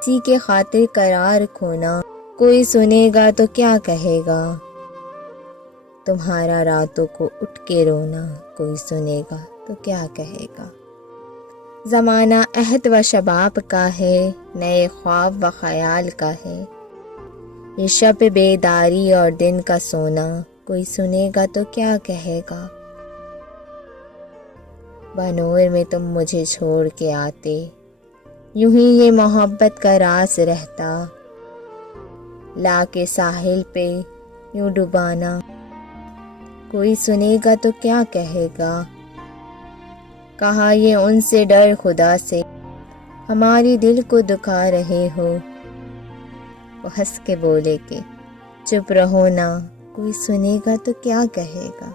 किसी के खातिर करार खोना, कोई सुनेगा तो क्या कहेगा। तुम्हारा रातों को उठ के रोना, कोई सुनेगा तो क्या कहेगा। ज़माना अहद व शबाब का है, नए ख्वाब व ख़याल का है। ये शब बेदारी और दिन का सोना, कोई सुनेगा तो क्या कहेगा। बनूर में तुम मुझे छोड़ के आते, यूं ही ये मोहब्बत का राज रहता। लाके साहिल पे यूं डुबाना, कोई सुनेगा तो क्या कहेगा। कहा ये उनसे डर खुदा से, हमारी दिल को दुखा रहे हो। वो हंस के बोले कि चुप रहो ना, कोई सुनेगा तो क्या कहेगा।